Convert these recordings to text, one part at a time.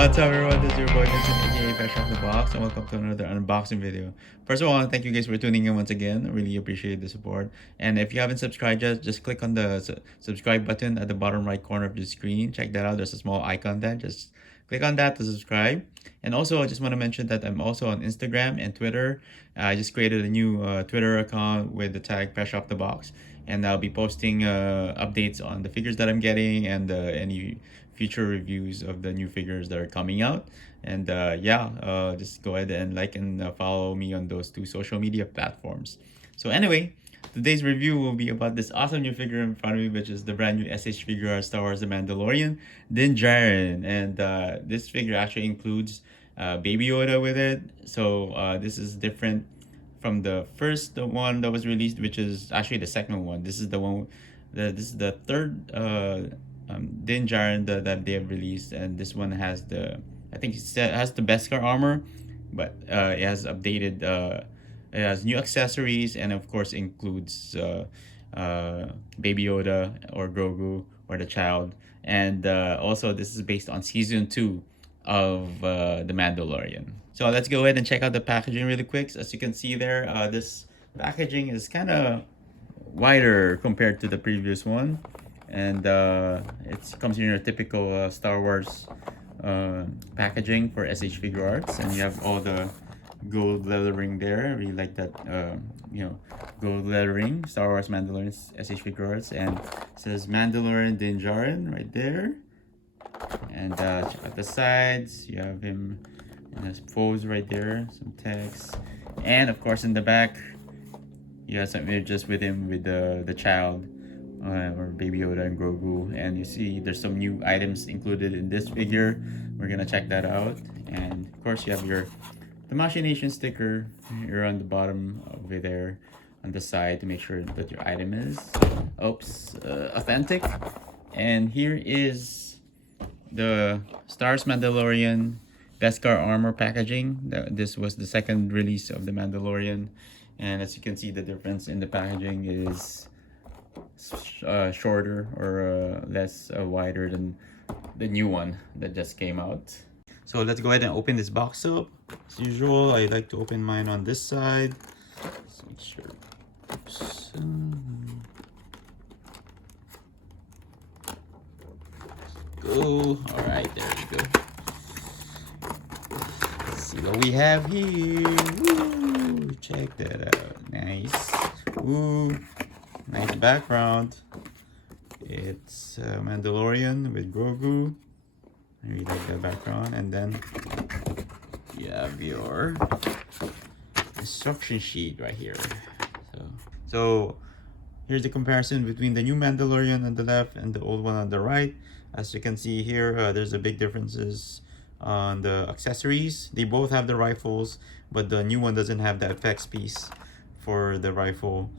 What's up everyone, this is your boy Vincent aka Fresh Off the Box, and welcome to another unboxing video. First of all, I want to thank you guys for tuning in once again. I really appreciate the support. And if you haven't subscribed yet, just click on the subscribe button at the bottom right corner of the screen. Check that out, there's a small icon there. Just click on that to subscribe. And also, I just want to mention that I'm also on Instagram and Twitter. I just created a new Twitter account with the tag Fresh Off the Box. And I'll be posting updates on the figures that I'm getting and any future reviews of the new figures that are coming out. And just go ahead and like and follow me on those two social media platforms. So anyway, today's review will be about this awesome new figure in front of me, which is the brand new SH Figuarts Star Wars The Mandalorian, Din Djarin. And this figure actually includes Baby Yoda with it. So this is different from the first one that was released, which is actually the second one. This is the one, this is the third Din Djarin that they have released, and this one has the, I think it has the Beskar Armor, but it has updated, it has new accessories, and of course includes Baby Yoda or Grogu or the child. And also this is based on season 2 of the Mandalorian. So let's go ahead and check out the packaging really quick. As you can see there, this packaging is kind of wider compared to the previous one, and it comes in your typical Star Wars packaging for SH Figuarts, and you have all the gold lettering there. I really like that, gold lettering, Star Wars Mandalorian SH Figuarts, and it says Mandalorian Din Djarin right there. And check out the sides, you have him in his pose right there, some text, and of course in the back you have some images with him with the child or Baby Yoda and Grogu. And you see there's some new items included in this figure. We're gonna check that out. And of course you have the Machination sticker here on the bottom over there on the side to make sure that your item is authentic. And here is the Star Wars Mandalorian Beskar Armor packaging. This was the second release of the Mandalorian, and as you can see, the difference in the packaging is shorter or less wider than the new one that just came out. So let's go ahead and open this box up. As usual, I like to open mine on this side. Let's make sure. Oops. Go. All right, there we go. Let's see what we have here. Woo, check that out. Nice. Woo, nice background. It's Mandalorian with Grogu. I really like that background. And then you have your instruction sheet right here. So here's the comparison between the new Mandalorian on the left and the old one on the right. As you can see here, there's a big differences on the accessories. They both have the rifles, but the new one doesn't have the effects piece for the rifle.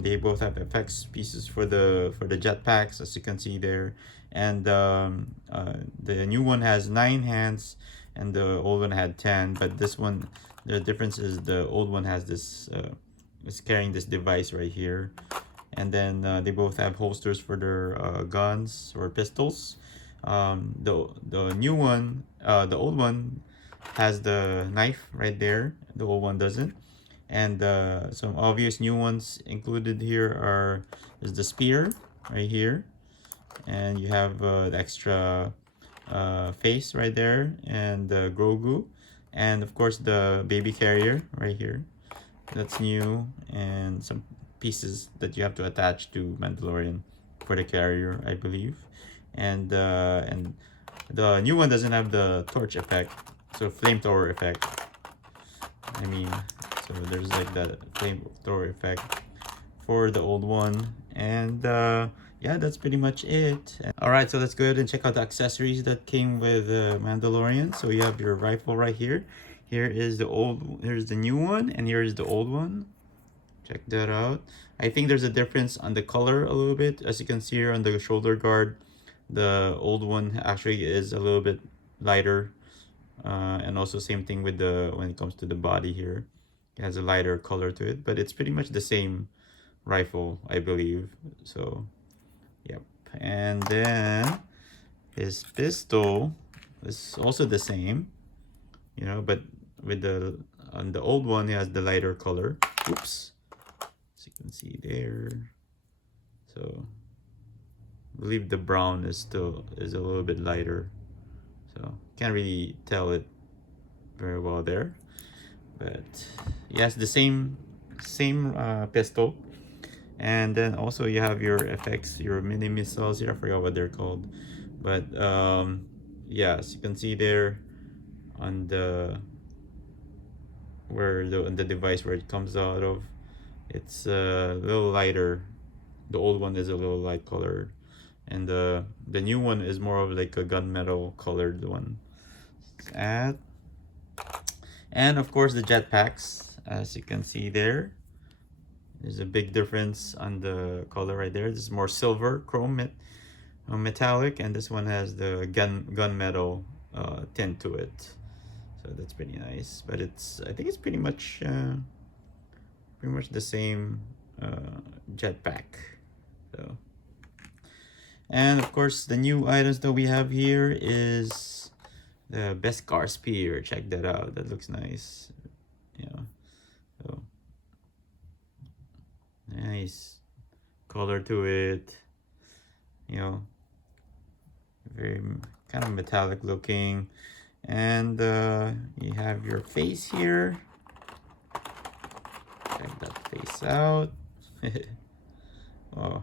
They both have effects pieces for the jetpacks, as you can see there. And the new one has 9 hands and the old one had 10. But this one, the difference is the old one has this is carrying this device right here. And then they both have holsters for their guns or pistols. The new one, the old one has the knife right there. The old one doesn't. And some obvious new ones included here is the spear right here, and you have the extra face right there, and the Grogu, and of course the baby carrier right here. That's new, and some pieces that you have to attach to Mandalorian for the carrier, I believe. And the new one doesn't have the torch effect, so flamethrower effect. I mean, so there's like the flamethrower effect for the old one. And yeah, that's pretty much it. All right, so let's go ahead and check out the accessories that came with Mandalorian. So you have your rifle right here. Here's the new one, and here is the old one. Check that out. I think there's a difference on the color a little bit. As you can see here on the shoulder guard, the old one actually is a little bit lighter. And also same thing with when it comes to the body here. It has a lighter color to it, but it's pretty much the same rifle, I believe. So, yep. And then his pistol It's also the same, you know, but with the on the old one, it has the lighter color. Oops, as you can see there. So I believe the brown is a little bit lighter, so can't really tell it very well there. But yes, the same pistol. And then also you have your FX, your mini missiles here. I forgot what they're called, but yeah, as you can see there on the on the device where it comes out of, it's a little lighter. The old one is a little light colored, and the new one is more of like a gunmetal colored one. And of course the jetpacks, as you can see there. There's a big difference on the color right there. This is more silver chrome metallic, and this one has the gunmetal tint to it. So that's pretty nice. But I think it's pretty much the same jetpack. So, and of course the new items that we have here is the Beskar spear. Check that out. That looks nice. Yeah. So nice color to it, you know, very kind of metallic looking. And you have your face here. Check that face out. Oh,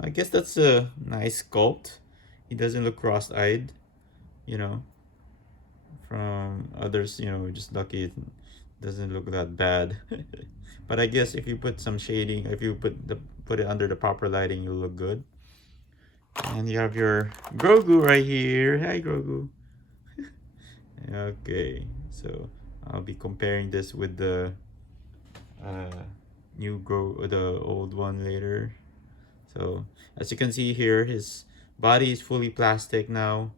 I guess that's a nice sculpt. He doesn't look cross-eyed, you know, from others, you know, just lucky it doesn't look that bad. But I guess if you put some shading, if you put it under the proper lighting, you'll look good. And you have your Grogu right here. Hi, Grogu. Okay, so I'll be comparing this with the the old one later. So as you can see here, his body is fully plastic now.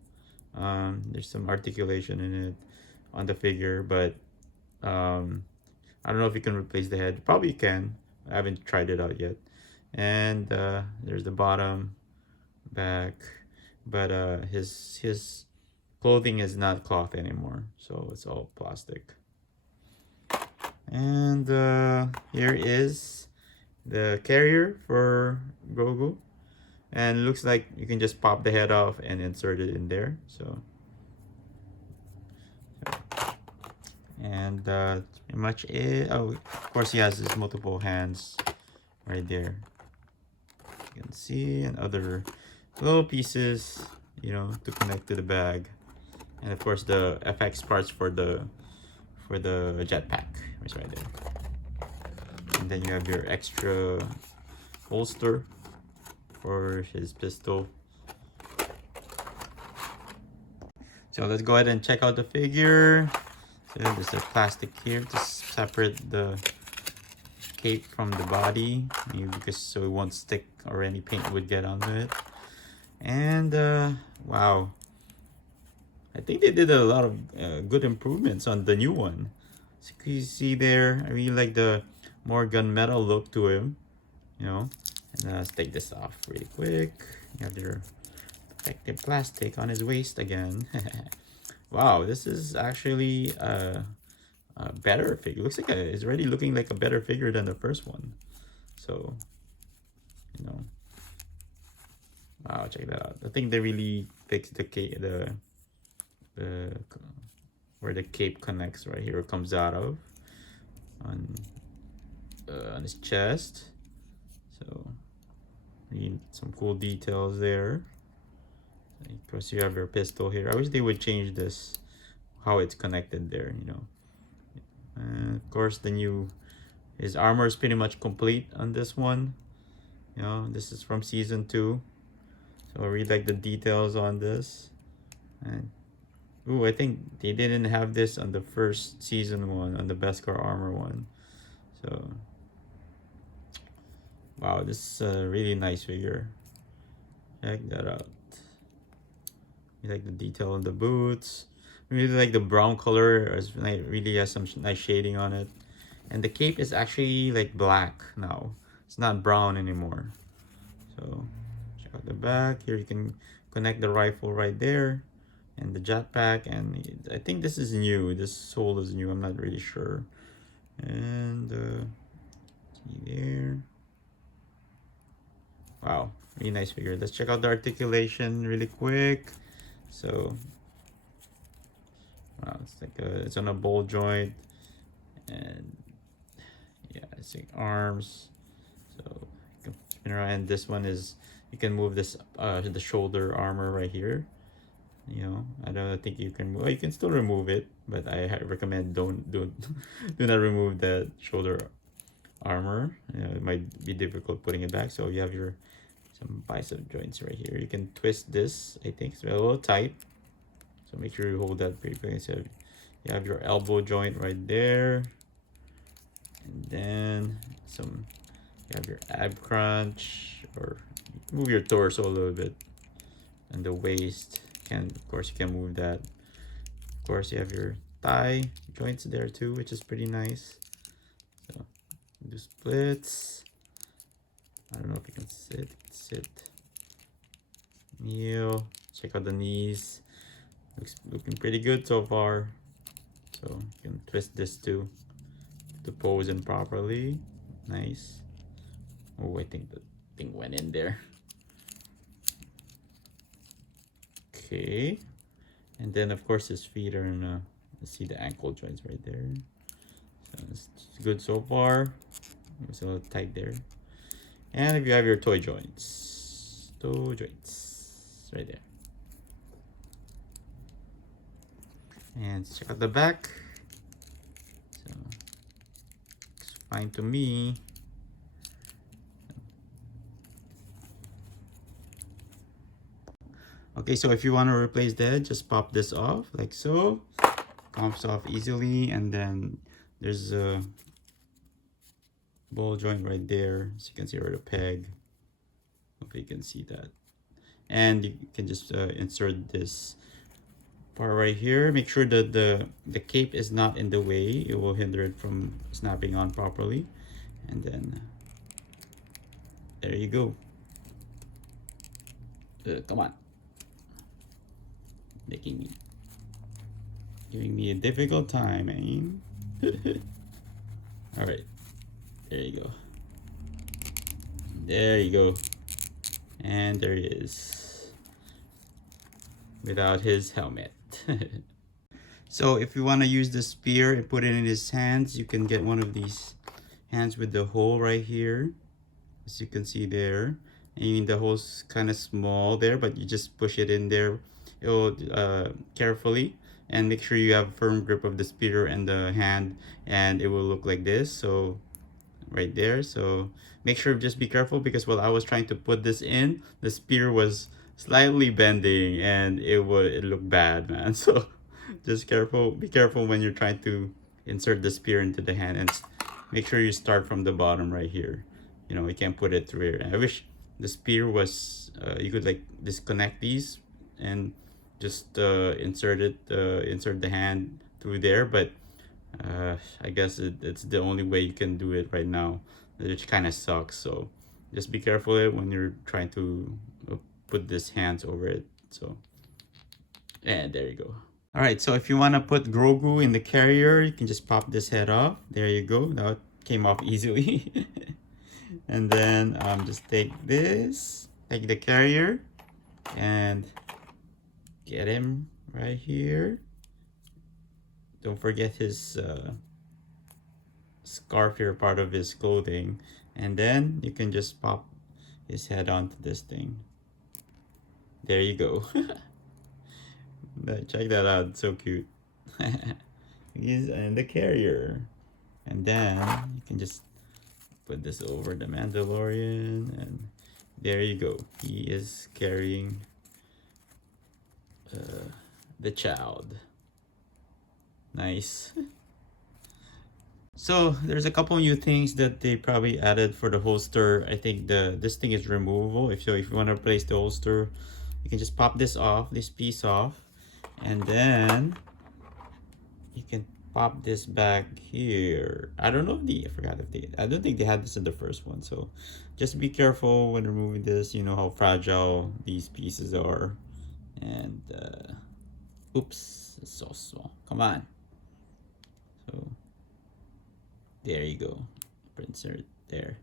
There's some articulation in it on the figure, but I don't know if you can replace the head. Probably you can. I haven't tried it out yet. And there's the bottom, back, but his clothing is not cloth anymore, so it's all plastic. And here is the carrier for Grogu, and it looks like you can just pop the head off and insert it in there. So and pretty much it. Oh, of course he has his multiple hands right there, you can see, and other little pieces, you know, to connect to the bag. And of course the FX parts for the jetpack is right there. And then you have your extra holster for his pistol. So let's go ahead and check out the figure. So there's a plastic here to separate the cape from the body, maybe because so it won't stick or any paint would get onto it. And wow, I think they did a lot of good improvements on the new one. So you see there, I really like the more gunmetal look to him, you know. And let's take this off really quick. You have your protective plastic on his waist again. Wow, this is actually a better figure. Looks like it's already looking like a better figure than the first one. So, you know, wow, check that out. I think they really fixed the where the cape connects right here, comes out of on his chest. So need some cool details there. Of course you have your pistol here. I wish they would change this, how it's connected there, you know. And of course his armor is pretty much complete on this one, you know. This is from season 2, so I really like the details on this. And ooh, I think they didn't have this on the first season one, on the Beskar Armor one. So wow, this is a really nice figure. Check that out. You like the detail on the boots. I really like the brown color. It really has some nice shading on it. And the cape is actually like black now. It's not brown anymore. So check out the back. Here you can connect the rifle right there. and the jetpack, and I think this is new. This sole is new. I'm not really sure. And see there. Wow, really nice figure. Let's check out the articulation really quick. So, wow, it's on a ball joint, and yeah, it's like arms. So you can spin around, and this one is you can move this the shoulder armor right here. You know, I don't think you can. Well, you can still remove it, but I recommend don't do not remove the shoulder armor. You know, it might be difficult putting it back. So you have your some bicep joints right here. You can twist this. I think it's a little tight, so make sure you hold that pretty quick. So you have your elbow joint right there, and then some. You have your ab crunch, or move your torso a little bit, and the waist. Of course, you can move that. Of course, you have your thigh joints there too, which is pretty nice. So do splits. I don't know if you can sit, kneel. Check out the knees. Looking pretty good so far. So you can twist this too to pose in properly. Nice. Oh, I think the thing went in there. Okay, and then of course his feet are in let's see the ankle joints right there. So it's good so far. It's a little tight there. And if you have your toe joints right there. And check out the back. So it's fine to me. Okay, so if you want to replace the head, just pop this off like so. Pops off easily, and then there's a ball joint right there, so you can see where the peg. Hope you can see that. And you can just insert this part right here. Make sure that the cape is not in the way. It will hinder it from snapping on properly. And then there you go. Come on. Giving me a difficult time, eh? All right, there you go. There you go. And there he is, without his helmet. So if you want to use the spear and put it in his hands, you can get one of these hands with the hole right here, as you can see there. And the hole's kind of small there, but you just push it in there. It will carefully, and make sure you have firm grip of the spear and the hand, and it will look like this. So right there, so make sure, just be careful, because while I was trying to put this in, the spear was slightly bending, and it looked bad, man. So just be careful when you're trying to insert the spear into the hand, and make sure you start from the bottom right here. You know, you can't put it through here. I wish the spear was you could like disconnect these and just insert the hand through there, but I guess it's the only way you can do it right now, which kind of sucks. So just be careful when you're trying to put this hands over it. So, and there you go. All right, so if you want to put Grogu in the carrier, you can just pop this head off. There you go. That came off easily. And then just take the carrier, and get him right here. Don't forget his scarf here, part of his clothing, and then you can just pop his head onto this thing. There you go. Check that out, it's so cute. He's in the carrier, and then you can just put this over the Mandalorian, and there you go. He is carrying the child. Nice. So there's a couple new things that they probably added for the holster. I think this thing is removable. If you want to replace the holster, you can just pop this piece off, and then you can pop this back here. I don't know if I don't think they had this in the first one, so just be careful when removing this. You know how fragile these pieces are, and Oops, it's so small. Come on. So there you go. Insert there.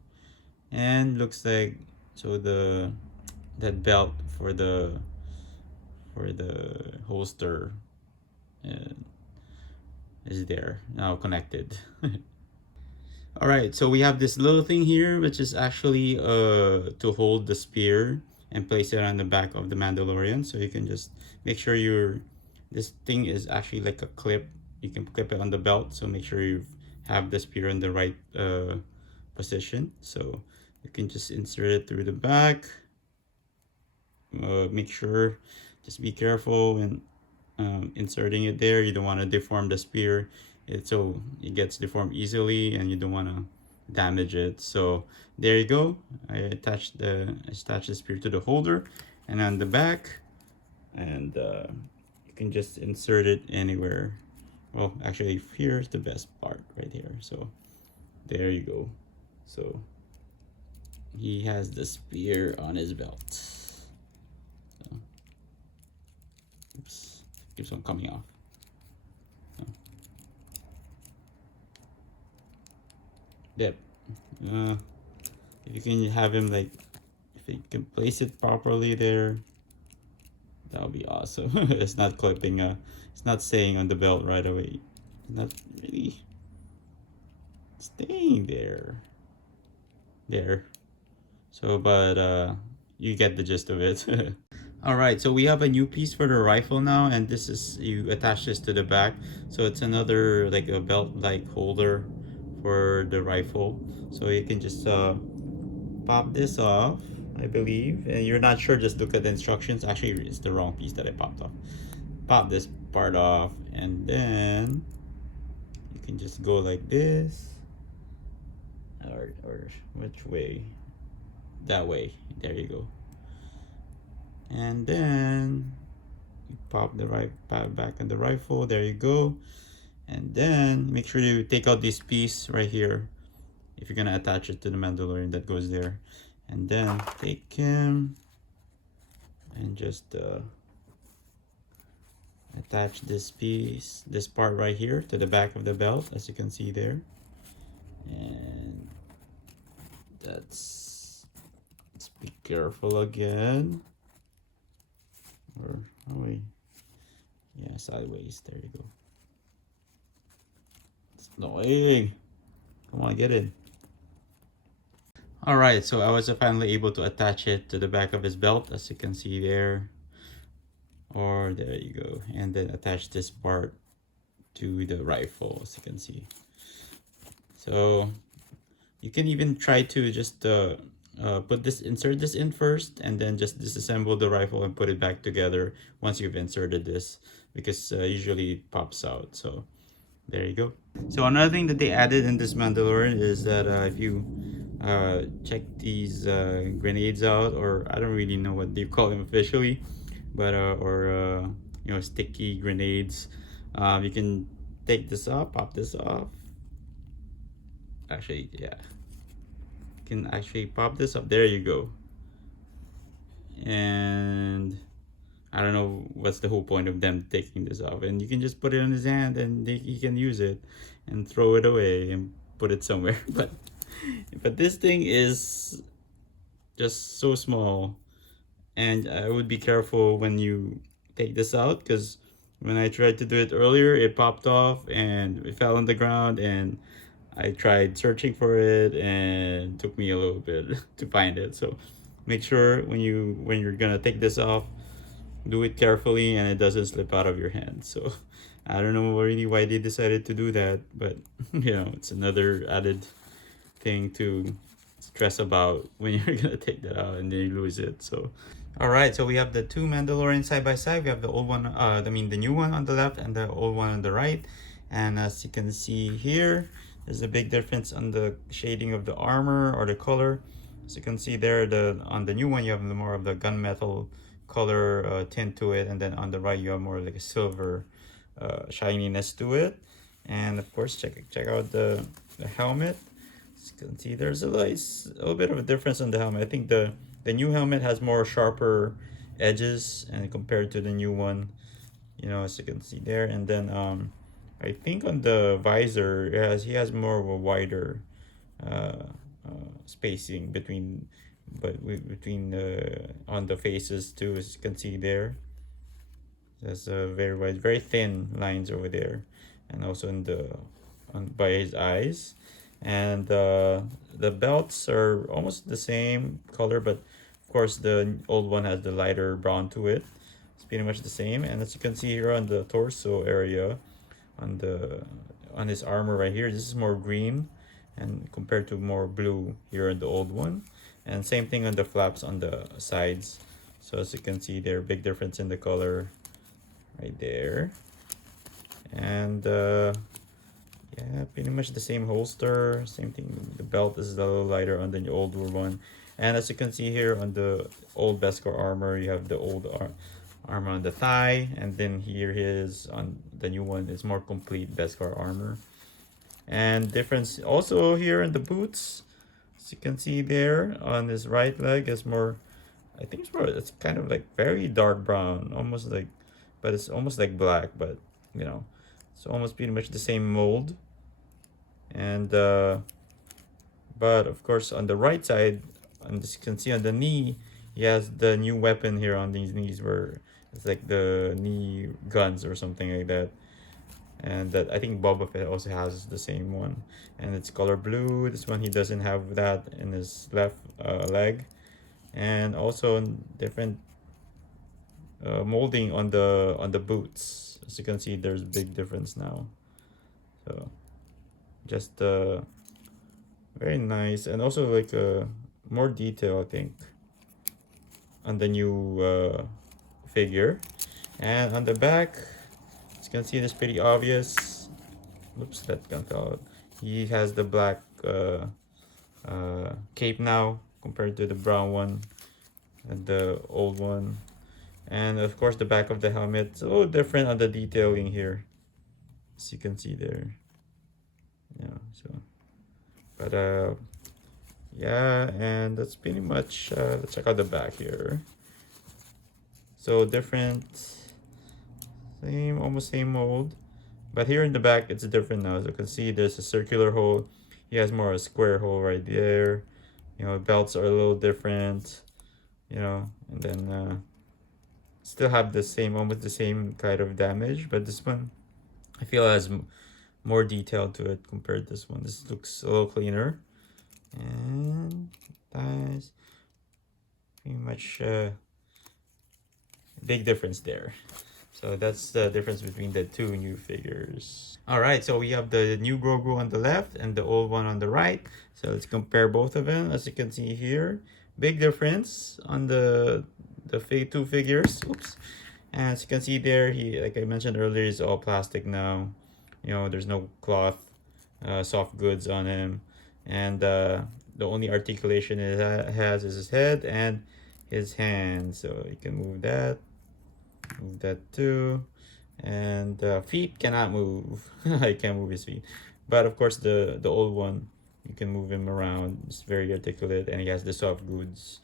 And looks like, so that belt for the holster uh, is there now connected. All right, so we have this little thing here, which is actually to hold the spear and place it on the back of the Mandalorian. So you can just make sure this thing is actually like a clip. You can clip it on the belt, so make sure you have the spear in the right position. So you can just insert it through the back. Make sure, just be careful when inserting it there. You don't want to deform the spear, so it gets deformed easily, and you don't want to damage it. So there you go. I attached the spear to the holder and on the back, and you can just insert it anywhere. Well, actually, here's the best part right here. So there you go. So he has the spear on his belt. So, oops, keeps on coming off. Yep. If you can have him, like, if you can place it properly there, that would be awesome. It's not clipping. It's not staying on the belt right away. It's not really staying there. There. So, but you get the gist of it. All right, so we have a new piece for the rifle now, and this is, you attach this to the back, so it's another like a belt like holder for the rifle. So you can just pop this off, I believe, and you're not sure, just look at the instructions. Actually, it's the wrong piece that I popped off. Pop this part off, and then you can just go like this, or which way? That way. There you go. And then you pop the back on the rifle. There you go. And then make sure you take out this piece right here if you're gonna attach it to the Mandalorian that goes there. And then take him and just attach this piece, this part right here, to the back of the belt, as you can see there. And let's be careful again. Or oh wait, yeah, sideways. There you go. It's annoying. Come on, get in. All right, so I was finally able to attach it to the back of his belt, as you can see there. Or there you go, and then attach this part to the rifle, as you can see. So you can even try to just insert this in first, and then just disassemble the rifle and put it back together once you've inserted this, because usually it pops out. So there you go. So another thing that they added in this Mandalorian is that if you check these grenades out, or I don't really know what they call them officially, but you know, sticky grenades, you can take this off, pop this off. Actually, yeah, you can actually pop this up. There you go. And I don't know what's the whole point of them taking this off, and you can just put it on his hand, and he can use it and throw it away and put it somewhere. But this thing is just so small, and I would be careful when you take this out, because when I tried to do it earlier, it popped off and it fell on the ground, and I tried searching for it, and it took me a little bit to find it. So make sure when you're gonna take this off, do it carefully and it doesn't slip out of your hand. So I don't know really why they decided to do that, but you know, it's another added thing to stress about when you're gonna take that out and then you lose it. So all right, so we have the two Mandalorians side by side. We have the old one, I mean the new one on the left and the old one on the right. And as you can see here, there's a big difference on the shading of the armor or the color. As you can see there, on the new one you have more of the gunmetal color tint to it, and then on the right you have more like a silver shininess to it. And of course, check out the helmet. As you can see, there's a little bit of a difference on the helmet. I think the new helmet has more sharper edges, and compared to the new one, you know, as you can see there. And then I think on the visor, he has more of a wider spacing between, between on the faces too, as you can see there. There's a very wide, very thin lines over there, and also in the by his eyes. And the belts are almost the same color, but of course the old one has the lighter brown to it. It's pretty much the same. And as you can see here on the torso area, on the on his armor right here, this is more green, and compared to more blue here in the old one. And same thing on the flaps on the sides. So as you can see there, big difference in the color right there. And yeah, pretty much the same holster, same thing. The belt is a little lighter on the older one. And as you can see here on the old Beskar armor, you have the old armor on the thigh, and then here is on the new one is more complete Beskar armor. And difference also here in the boots, as you can see there on his right leg is more, I think it's more, it's kind of like very dark brown, almost like, but it's almost like black, but you know, it's almost pretty much the same mold. And but of course on the right side, and as you can see on the knee, he has the new weapon here on these knees, where it's like the knee guns or something like that. And that I think Boba Fett also has the same one, and it's color blue. This one he doesn't have that in his left leg. And also different molding on the boots. As you can see, there's a big difference now. So just very nice, and also like more detail, I think, on the new figure. And on the back, as you can see, it's pretty obvious. Oops, that gun fell out. He has the black cape now compared to the brown one and the old one. And of course the back of the helmet is a little different on the detailing here, as you can see there. Yeah, so but yeah, and that's pretty much let's check out the back here. So different, same, almost same mold, but here in the back it's different now. As you can see, there's a circular hole. He has more a square hole right there. You know, belts are a little different, you know. And then still have the same, almost the same kind of damage, but this one I feel has more detail to it compared to this one. This looks a little cleaner, and that's pretty much big difference there. So that's the difference between the two new figures. All right, so we have the new Grogu on the left and the old one on the right. So let's compare both of them. As you can see here, big difference on the two figures. Oops. And as you can see there, he, like I mentioned earlier, is all plastic now. You know, there's no cloth, soft goods on him, and the only articulation it has is his head and his hands. So you can move that too, and feet cannot move. I can't move his feet, but of course the old one, you can move him around. It's very articulate, and he has the soft goods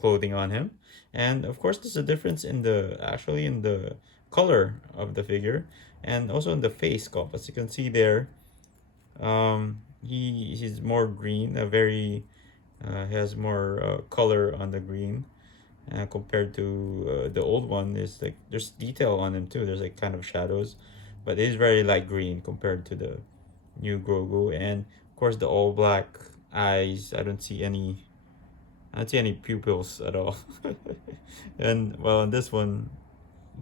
clothing on him. And of course there's a difference in the actually in the color of the figure, and also in the face sculpt. As you can see there, he's more green, a very has more color on the green, compared to the old one. Is like there's detail on him too. There's like kind of shadows, but it is very light green compared to the new Grogu. And of course the all black eyes, I don't see any pupils at all. And well, on this one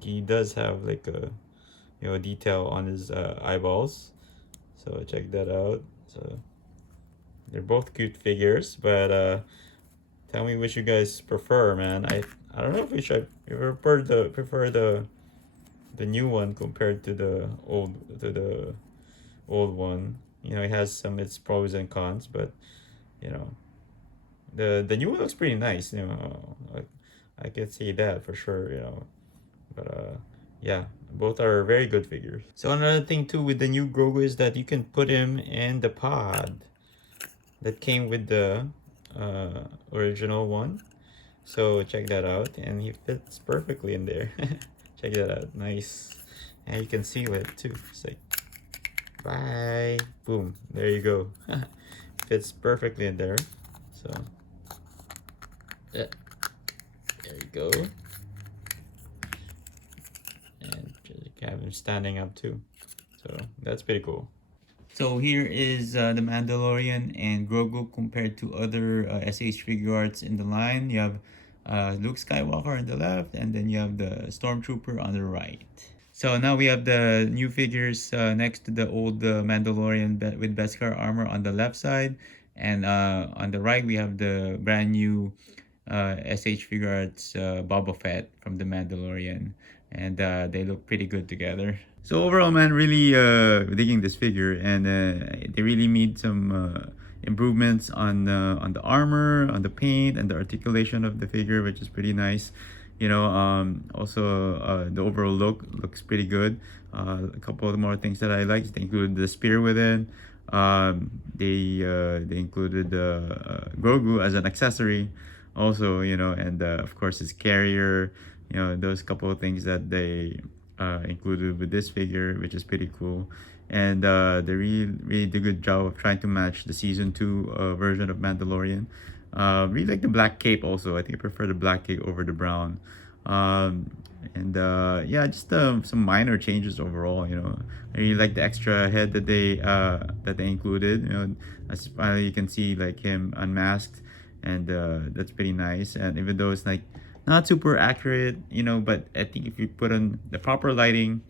he does have like a, you know, detail on his eyeballs, so check that out. So they're both cute figures, but tell me which you guys prefer, man. I don't know if we should prefer the new one compared to the old one. You know, it has some its pros and cons, but you know, the new one looks pretty nice. You know, I can say that for sure. You know, but yeah, both are very good figures. So another thing too with the new Grogu is that you can put him in the pod that came with the original one. So check that out, and he fits perfectly in there. Check that out. Nice. And you can seal it too. It's like, bye. Boom. There you go. Fits perfectly in there. So, yeah. There you go. And just have him standing up too. So that's pretty cool. So here is the Mandalorian and Grogu compared to other SH Figuarts in the line. You have Luke Skywalker on the left, and then you have the Stormtrooper on the right. So now we have the new figures next to the old Mandalorian with Beskar Armor on the left side. And on the right, we have the brand new SH Figuarts Boba Fett from the Mandalorian. And they look pretty good together. So overall, man, really digging this figure, and they really made some improvements on the armor, on the paint, and the articulation of the figure, which is pretty nice. Also the overall look looks pretty good. A couple of more things that I liked, they included the spear with it. They included Grogu as an accessory, also, and of course his carrier. Those couple of things that they included with this figure, which is pretty cool. And they really did a good job of trying to match the season 2 version of Mandalorian. Really like the black cape also. I think I prefer the black cape over the brown. And yeah, just some minor changes overall. I really like the extra head that they included. As finally you can see like him unmasked, and that's pretty nice. And even though it's like not super accurate, but I think if you put on the proper lighting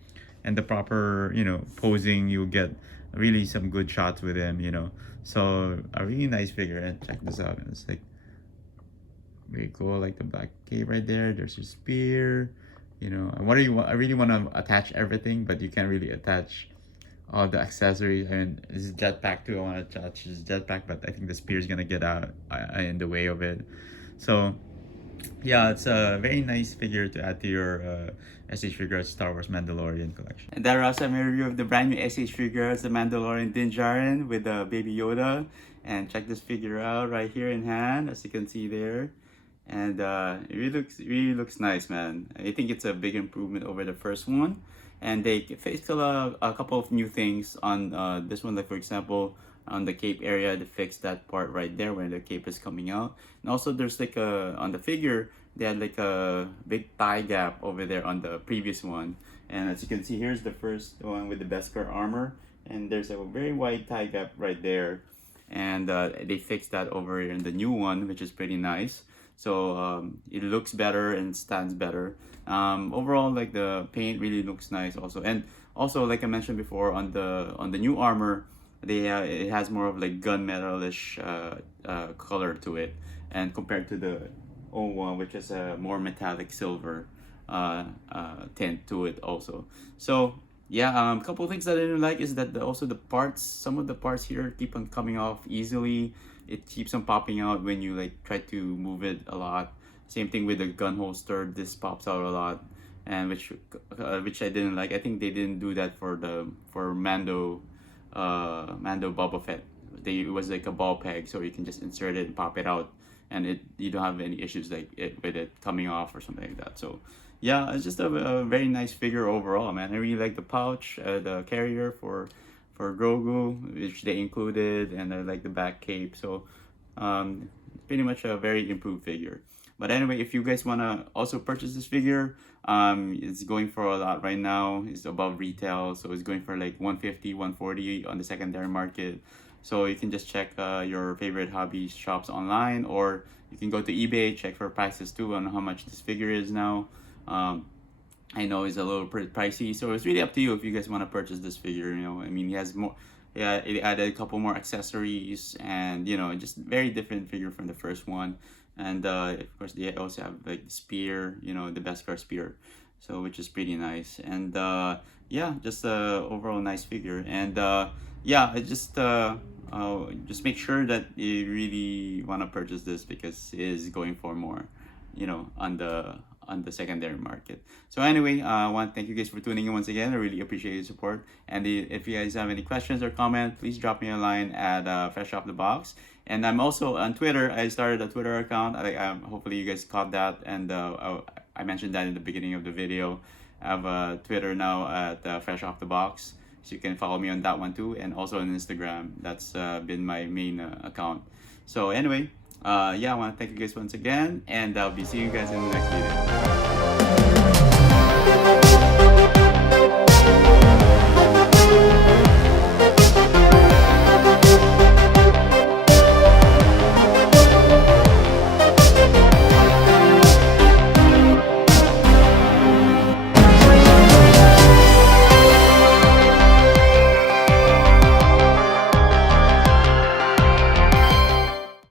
and the proper posing, you'll get really some good shots with him. So a really nice figure. And check this out, it's like very cool, like the black cape right there. There's your spear. I really want to attach everything, but you can't really attach all the accessories. I mean, this is jetpack too. I want to attach this jetpack, but I think the spear is gonna get out in the way of it. So yeah, it's a very nice figure to add to your SH Figuarts Star Wars Mandalorian collection. And that was a review of the brand new SH Figuarts, the Mandalorian Din Djarin with Baby Yoda. And check this figure out right here in hand, as you can see there. And it really looks nice, man. I think it's a big improvement over the first one. And they fixed a couple of new things on this one, like for example, on the cape area, they fixed that part right there where the cape is coming out. And also there's like on the figure, they had like a big thigh gap over there on the previous one. And as you can see, here's the first one with the Beskar Armor, and there's a very wide thigh gap right there. And they fixed that over here in the new one, which is pretty nice. So it looks better and stands better. Overall, like the paint really looks nice also. And also, like I mentioned before, on the new armor, it has more of like gunmetalish color to it, and compared to the old one, which is a more metallic silver tint to it also. So yeah, a couple of things that I didn't like is that also the parts, some of the parts here keep on coming off easily. It keeps on popping out when you like try to move it a lot. Same thing with the gun holster, this pops out a lot, and which I didn't like. I think they didn't do that for Mando Boba Fett. It was like a ball peg, so you can just insert it and pop it out, and you don't have any issues like with it coming off or something like that. So yeah, it's just a very nice figure overall, man. I really like the pouch, the carrier for Grogu, which they included, and I like the back cape. So pretty much a very improved figure. But anyway, if you guys want to also purchase this figure, it's going for a lot right now. It's above retail, so it's going for like 150, 140 on the secondary market. So you can just check your favorite hobby shops online, or you can go to eBay, check for prices too on how much this figure is now. I know it's a little pretty pricey, so it's really up to you if you guys want to purchase this figure. I mean, he has more. Yeah, it added a couple more accessories, and just very different figure from the first one. And of course, they also have like the spear, the Beskar spear, so which is pretty nice. And yeah, just overall nice figure. And yeah, I just make sure that you really want to purchase this, because it is going for more, on the secondary market. So anyway, I want to thank you guys for tuning in once again. I really appreciate your support. And if you guys have any questions or comment, please drop me a line at Fresh Off the Box. And I'm also on Twitter. I started a Twitter account. Hopefully you guys caught that, and I mentioned that in the beginning of the video. I have a Twitter now at Fresh Off the Box, so you can follow me on that one too, and also on Instagram. That's been my main account. So anyway, yeah, I want to thank you guys once again, and I'll be seeing you guys in the next video.